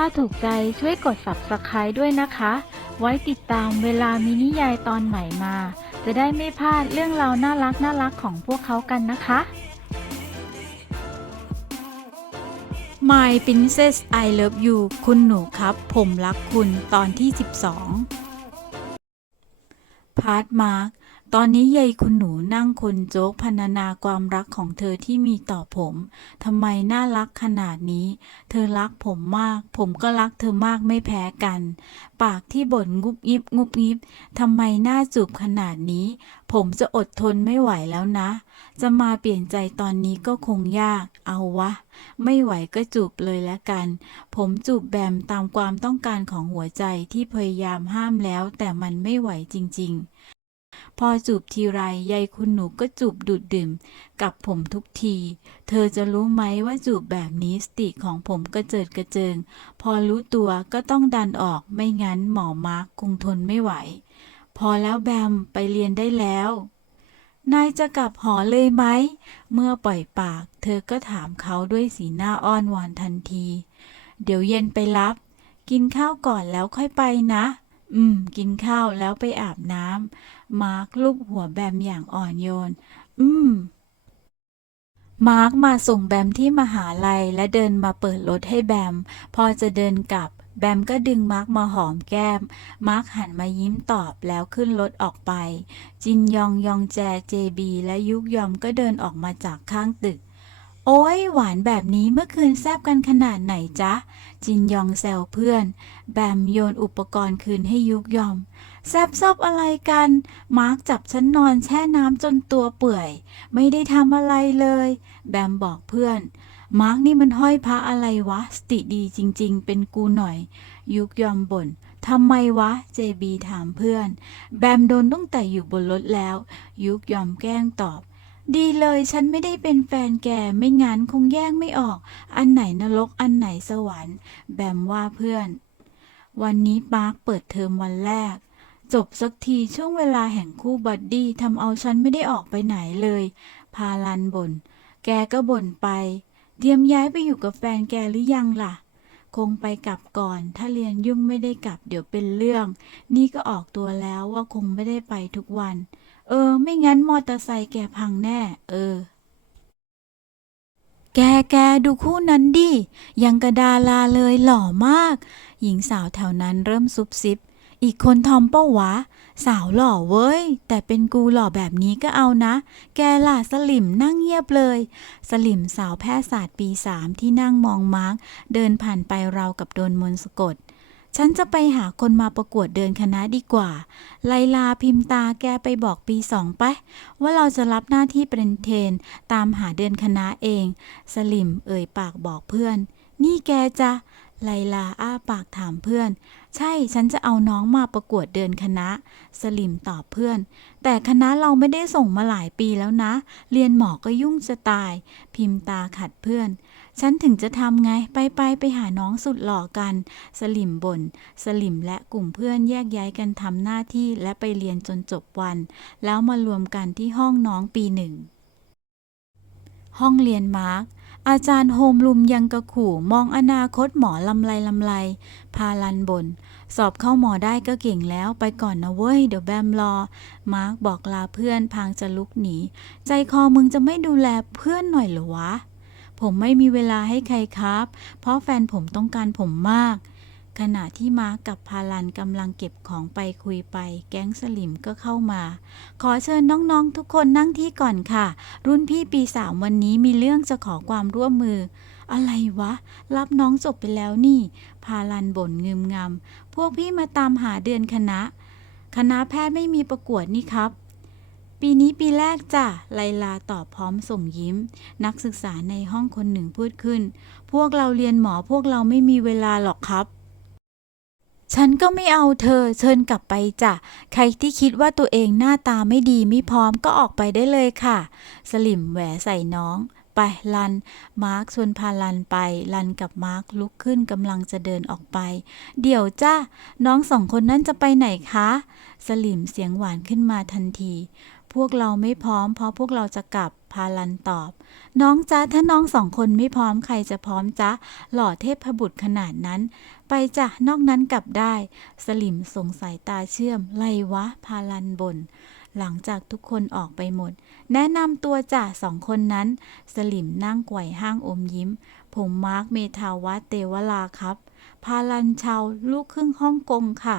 ถ้าถูกใจช่วยกด subscribe ด้วยนะคะ ไว้ติดตามเวลามีนิยายตอนใหม่มา จะได้ไม่พลาดเรื่องราวน่ารักน่ารักของพวกเขากันนะคะ My Princess I Love You คุณหนูครับ ผมรักคุณตอนที่ 12 พาร์ทมาร์ก ตอนนี้ยายคุณหนูนั่งคนโจ๊กพรรณนาความรักของเธอที่มีต่อผมทำไมน่ารักขนาดนี้ เธอรักผมมาก ผมก็รักเธอมากไม่แพ้กัน ปากที่บ่นงุบยิบงุบยิบทำไมหน้าจูบขนาดนี้ ผมจะอดทนไม่ไหวแล้วนะ จะมาเปลี่ยนใจตอนนี้ก็คงยาก เอาวะ ไม่ไหวก็จูบเลยแล้วกัน ผมจูบแบมตามความต้องการของหัวใจที่พยายามห้ามแล้ว แต่มันไม่ไหวจริง ๆ พอจูบทีไรยายคุณหนูก็จูบดูดดื่ม กับผมทุกที เธอจะรู้ไหมว่าจูบแบบนี้สติของผมกระเจิดกระเจิง พอรู้ตัวก็ต้องดันออกไม่งั้นหมอมาร์กคงทนไม่ไหว พอแล้วแบมไปเรียนได้แล้ว นายจะกลับหอเลยไหม เมื่อปล่อยปาก เธอก็ถามเขาด้วยสีหน้าอ้อนวอนทันที เดี๋ยวเย็นไปรับ กินข้าวก่อนแล้วค่อยไปนะ อืม กินข้าวแล้วไปอาบน้ำ มาร์คลูบหัวแบมอย่างอ่อนโยน อืม มาร์คมาส่งแบมที่มหาลัยและเดินมาเปิดรถให้แบม พอจะเดินกลับ แบมก็ดึงมาร์คมาหอมแก้ม มาร์คหันมายิ้มตอบแล้วขึ้นรถออกไป จินยองยองแจเจบี และยุกยอมก็เดินออกมาจากข้างตึก โอ้ยหวานแบบนี้เมื่อคืนแซบกันขนาดไหนจ๊ะ จินยองแซวเพื่อน แบมโยนอุปกรณ์คืนให้ยุกยอม แซบซอบอะไรกัน มาร์คจับฉันนอนแช่น้ำจนตัวเปื่อย ไม่ได้ทำอะไรเลย แบมบอกเพื่อน มาร์คนี่มันห้อยพระอะไรวะ สติดีจริงๆ เป็นกูหน่อย ยุกยอมบ่นทำไมวะ เจบีถามเพื่อน แบมโดนตั้งแต่อยู่บนรถแล้ว ยุกยอมแกล้งตอบ ดีเลยฉันไม่ได้เป็นแฟนแกไม่งั้นคงแยกไม่ออก อันไหนนรกอันไหนสวรรค์ แบมว่าเพื่อน วันนี้มาร์คเปิดเทอมวันแรก จบสักทีช่วงเวลาแห่งคู่บัดดี้ทำเอาฉันไม่ได้ออกไปไหนเลย พาลันบน่นแกก็บ่นไปเตรียมย้ายไปอยู่กับแฟนแกหรือยังล่ะ คงไปกลับก่อน ถ้าเรียนยุ่งไม่ได้กลับเดี๋ยวเป็นเรื่อง นี่ก็ออกตัวแล้วว่าคงไม่ได้ไปทุกวัน เออ ไม่งั้นมอเตอร์ไซค์แกพังแน่ เออ แกแกดูคู่นั้นดิ ยังกระดาลาเลยหล่อมาก หญิงสาวแถวนั้นเริ่มซุบซิบ อีกคนทอมเป้าวะ สาวหล่อเว้ย แต่เป็นกูหล่อแบบนี้ก็เอานะ แกล่ะสลิมนั่งเงียบเลย สลิมสาวแพทยศาสตร์ปีสามที่นั่งมองมาร์กเดินผ่านไปเรากับโดนมนสะกด ฉันจะไปหาคนมาประกวดเดินคณะดีกว่า ไลลาพิมพ์ตาแกไปบอกปีสองไปว่าเราจะรับหน้าที่เป็นเทนตามหาเดินคณะเอง สลิมเอ่ยปากบอกเพื่อน นี่แกจะไลลาอ้าปากถามเพื่อน ใช่ฉันจะเอาน้องมาประกวดเดินคณะ สลิมตอบเพื่อน แต่คณะเราไม่ได้ส่งมาหลายปีแล้วนะ เรียนหมอก็ยุ่งจะตาย พิมพ์ตาขัดเพื่อน ฉันถึงจะทำไง ไปไปไปหาน้องสุดหล่อกัน สลิมบน่น สลิมและกลุ่มเพื่อนแยกย้ายกันทำหน้าที่และไปเรียนจนจบวัน แล้วมารวมกันที่ห้องน้องปีหนึ่ง ห้องเรียนมาร์กอาจารย์โฮมลุมยังกระขู่มองอนาคตหมอลำไรลำไร พาลันบน สอบเข้าหมอได้ก็เก่งแล้วไปก่อนนะเว้ย เดี๋ยวแบมรอ มาร์กบอกลาเพื่อนพางจะลุกหนี ใจคอมึงจะไม่ดูแลเพื่อนหน่อยหรอวะ ผมไม่มีเวลาให้ใครครับ เพราะแฟนผมต้องการผมมาก ขณะที่มาร์กกับพาลันกำลังเก็บของไปคุยไป แก๊งสลิมก็เข้ามา ขอเชิญน้องๆทุกคนนั่งที่ก่อนค่ะ รุ่นพี่ปีสามวันนี้มีเรื่องจะขอความร่วมมือ อะไรวะ รับน้องจบไปแล้วนี่ พาลันบ่นงึมงำพวกพี่มาตามหาเดือนคณะ คณะแพทย์ไม่มีประกวดนี่ครับ ปีนี้ปีแรกจ้ะไลลาตอบพร้อมส่งยิ้ม นักศึกษาในห้องคนหนึ่งพูดขึ้น พวกเราเรียนหมอพวกเราไม่มีเวลาหรอกครับ ฉันก็ไม่เอาเธอ เชิญกลับไปจ้ะ ใครที่คิดว่าตัวเองหน้าตาไม่ดีไม่พร้อมก็ออกไปได้เลยค่ะ สลิมแหวใส่น้อง ไปลัน มาร์คชวนพาลันไป ลันกับมาร์คลุกขึ้นกำลังจะเดินออกไป เดี๋ยวจ้าน้องสองคนนั่นจะไปไหนคะ สลิมเสียงหวานขึ้นมาทันที พวกเราไม่พร้อม เพราะพวกเราจะกลับพาลันตอบ น้องจ๊ะถ้าน้องสองคนไม่พร้อมใครจะพร้อมจ๊ะหล่อเทพบุตรขนาดนั้น ไปจ้ะนอกนั้นกลับได้ สลิมสงสัยตาเชื่อมไรวะพาลันบน หลังจากทุกคนออกไปหมด แนะนำตัวจ่าสองคนนั้น สลิมนั่งไกวห้างอมยิ้ม ผมมาร์คเมทาวัตเตวลาครับพาลันชาวลูกครึ่งฮ่องกงค่ะ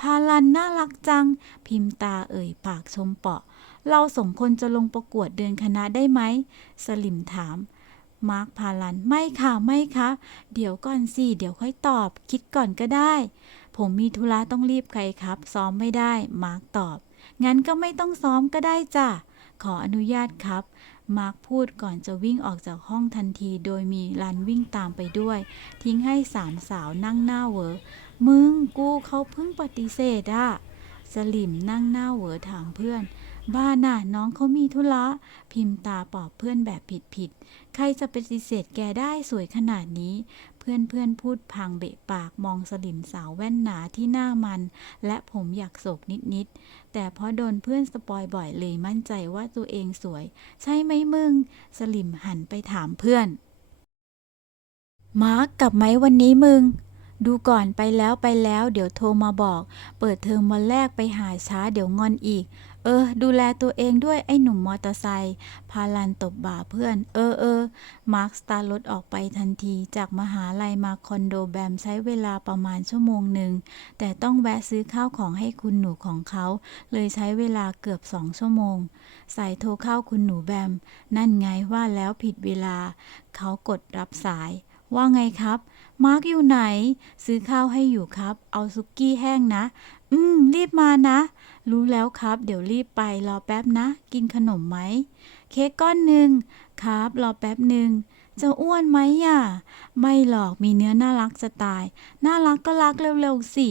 พาลันน่ารักจัง พิมพ์ตาเอ่ยปากชมเปาะ เราสองคนจะลงประกวดเดินคณะได้ไหม สลิมถาม มาร์คพาลัน ไม่ค่ะ ไม่คะ เดี๋ยวก่อนสิ เดี๋ยวค่อยตอบ คิดก่อนก็ได้ ผมมีธุระต้องรีบใครครับ ซ้อมไม่ได้ มาร์คตอบ งั้นก็ไม่ต้องซ้อมก็ได้จ้ะ ขออนุญาตครับ มาร์คพูดก่อนจะวิ่งออกจากห้องทันที โดยมีรันวิ่งตามไปด้วย ทิ้งให้สามสาวนั่งหน้าเวอมึง กูเขาเพิ่งปฏิเสธอะสลิมนั่งหน้าเวอถามเพื่อน บ้าน่ะน้องเขามีธุระ พิมพ์ตาปอบเพื่อนแบบผิดผิดๆ ใครจะปฏิเสธแกได้สวยขนาดนี้ เพื่อนเพื่อนพูดพังเบะปากมองสลิมสาวแว่นหนาที่หน้ามัน และผมอยากโศกนิดๆ แต่เพราะโดนเพื่อนสปอยบ่อยเลยมั่นใจว่าตัวเองสวย ใช่ไหมมึง สลิมหันไปถามเพื่อน มาร์กกลับไหมวันนี้มึงดูก่อนไปแล้วไปแล้ว เดี๋ยวโทรมาบอก เปิดเทอมวันแรกไปหาช้าเดี๋ยวงอนอีก ออ ดูแลตัวเองด้วยไอ้หนุ่มมอเตอร์ไซค์พาลันตบบ่าเพื่อน เออเออมาร์คสตาร์รถออกไปทันทีจากมหาลัยมาคอนโดแบมใช้เวลาประมาณชั่วโมงหนึ่ง แต่ต้องแวะซื้อข้าวของให้คุณหนูของเขา เลยใช้เวลาเกือบสองชั่วโมง สายโทรเข้าคุณหนูแบม นั่นไงว่าแล้วผิดเวลา เขากดรับสาย ว่าไงครับ มาร์กอยู่ไหน ซื้อข้าวให้อยู่ครับ เอาซุกี้แห้งนะ อืม รีบมานะ รู้แล้วครับ เดี๋ยวรีบไป รอแป๊บนะ กินขนมไหม เค้กก้อนหนึ่งครับ รอแป๊บหนึ่ง จะอ้วนไหมอะ ไม่หรอกมีเนื้อน่ารักจะตาย น่ารักก็รักเร็วๆสิ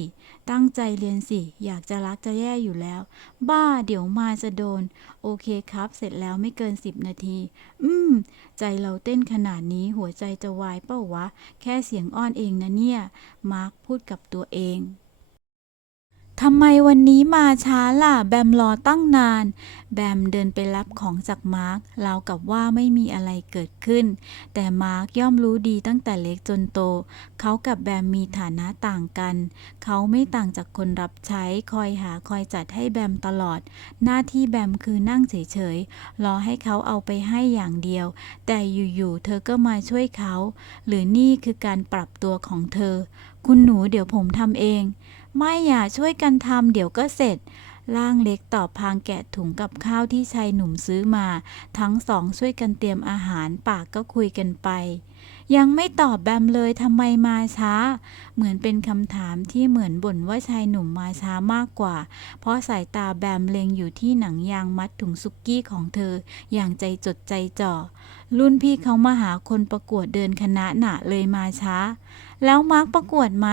ตั้งใจเรียนสิ อยากจะรักจะแย่อยู่แล้ว บ้าเดี๋ยวมาจะโดน โอเคครับ เสร็จแล้วไม่เกินสิบนาที อืม ใจเราเต้นขนาดนี้หัวใจจะวายเป้าวะ แค่เสียงอ้อนเองนะเนี่ย มาร์คพูดกับตัวเอง ทำไมวันนี้มาช้าล่ะ แบมรอตั้งนาน แบมเดินไปรับของจากมาร์คราวกับว่าไม่มีอะไรเกิดขึ้น แต่มาร์คย่อมรู้ดีตั้งแต่เล็กจนโต เขากับแบมมีฐานะต่างกัน เขาไม่ต่างจากคนรับใช้คอยหาคอยจัดให้แบมตลอด หน้าที่แบมคือนั่งเฉยๆ รอให้เขาเอาไปให้อย่างเดียว แต่อยู่ๆ เธอก็มาช่วยเขา หรือนี่คือการปรับตัวของเธอ คุณหนูเดี๋ยวผมทำเอง ไม่อย่าช่วยกันทำเดี๋ยวก็เสร็จ ร่างเล็กตอบพางแกะถุงกับข้าวที่ชายหนุ่มซื้อมา ทั้งสองช่วยกันเตรียมอาหารปากก็คุยกันไป ยังไม่ตอบแบมเลยทำไมมาช้า เหมือนเป็นคำถามที่เหมือนบ่นว่าชายหนุ่มมาช้ามากกว่า เพราะสายตาแบมเล็งอยู่ที่หนังยางมัดถุงซุกี้ของเธอ อย่างใจจดใจจ่อ รุ่นพี่เขามาหาคนประกวดเดินคณะหนะเลยมาช้า แล้วมาร์กประกวดไหม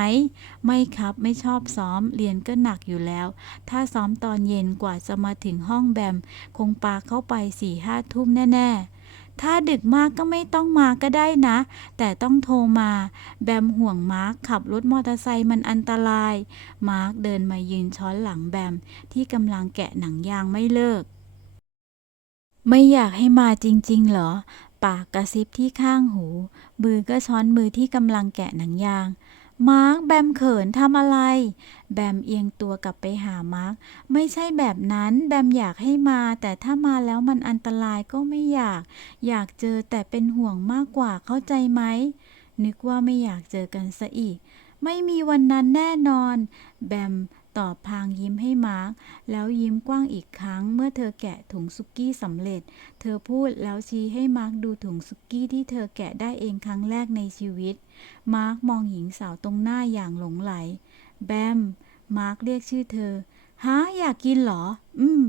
ไม่ครับไม่ชอบซ้อม เรียนก็หนักอยู่แล้ว ถ้าซ้อมตอนเย็นกว่าจะมาถึงห้องแบม คงปาเข้าไปสี่ห้าทุ่มแน่ ๆ ถ้าดึกมากก็ไม่ต้องมาก็ได้นะ แต่ต้องโทรมา แบมห่วงมาร์คขับรถมอเตอร์ไซค์มันอันตราย มาร์คเดินมายืนช้อนหลังแบม ที่กำลังแกะหนังยางไม่เลิก ไม่อยากให้มาจริง ๆ เหรอ ปากกระซิบที่ข้างหู มือก็ช้อนมือที่กำลังแกะหนังยาง มาร์กแบมเขินทำอะไร แบมเอียงตัวกลับไปหามาร์กไม่ใช่แบบนั้น แบมอยากให้มา แต่ถ้ามาแล้วมันอันตรายก็ไม่อยาก อยากเจอแต่เป็นห่วงมากกว่าเข้าใจไหม นึกว่าไม่อยากเจอกันซะอีก ไม่มีวันนั้นแน่นอน แบม ตอบพางยิ้มให้มาร์คแล้วยิ้มกว้างอีกครั้งเมื่อเธอแกะถุงซุกี้สำเร็จ เธอพูดแล้วชี้ให้มาร์คดูถุงซุกี้ที่เธอแกะได้เองครั้งแรกในชีวิต มาร์คมองหญิงสาวตรงหน้าอย่างหลงไหล แบม มาร์คเรียกชื่อเธอ ฮะ อยากกินเหรอ อืม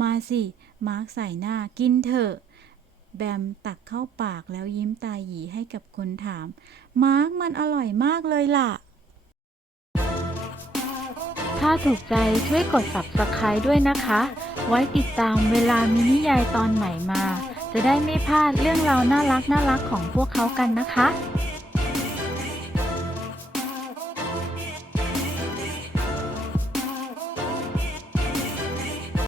มาสิ มาร์คใส่หน้า กินเถอะแบมตักเข้าปากแล้วยิ้มตาหยีให้กับคนถาม มาร์คมันอร่อยมากเลยล่ะ ถ้าถูกใจช่วยกด subscribe ด้วยนะคะ ไว้ติดตามเวลามีนิยายตอนใหม่มา จะได้ไม่พลาดเรื่องราวน่ารักน่ารักของพวกเขากันนะคะ